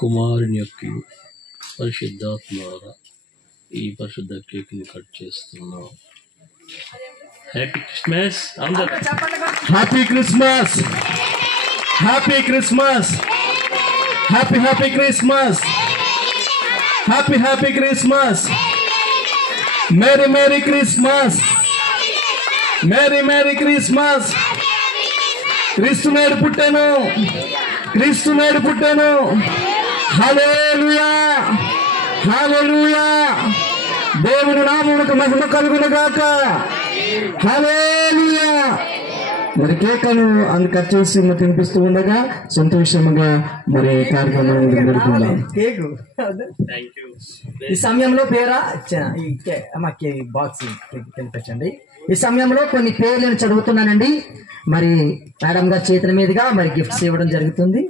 కుమారుని యొక్క పరిశుద్ధాత్మ ద్వారా ఈ పరిశుద్ధ కేక్ ని కట్ చేస్తున్నాం. హ్యాపీ క్రిస్మస్ అందరూ. Happy Christmas, happy Christmas, happy happy Christmas, happy happy Christmas, merry merry Christmas, merry merry Christmas. క్రీస్తు నేడు పుట్టాను, క్రీస్తు నేడు పుట్టాను. హల్లెలూయా, హల్లెలూయా. దేవుని నామమునకు మహిమ కలుగును గాక. హల్లెలూయా. మరి కేకను కట్ చేసి తినిపిస్తూ ఉండగా సంతోషంగా మరి కార్యక్రమం జరుగుతుందాం. కేకు ఈ సమయంలో పేరా బాక్స్ కనిపించండి. ఈ సమయంలో కొన్ని పేర్లను చదువుతున్నానండి. మరి మేడం గారి చేతుల మీదుగా మరి గిఫ్ట్స్ ఇవ్వడం జరుగుతుంది.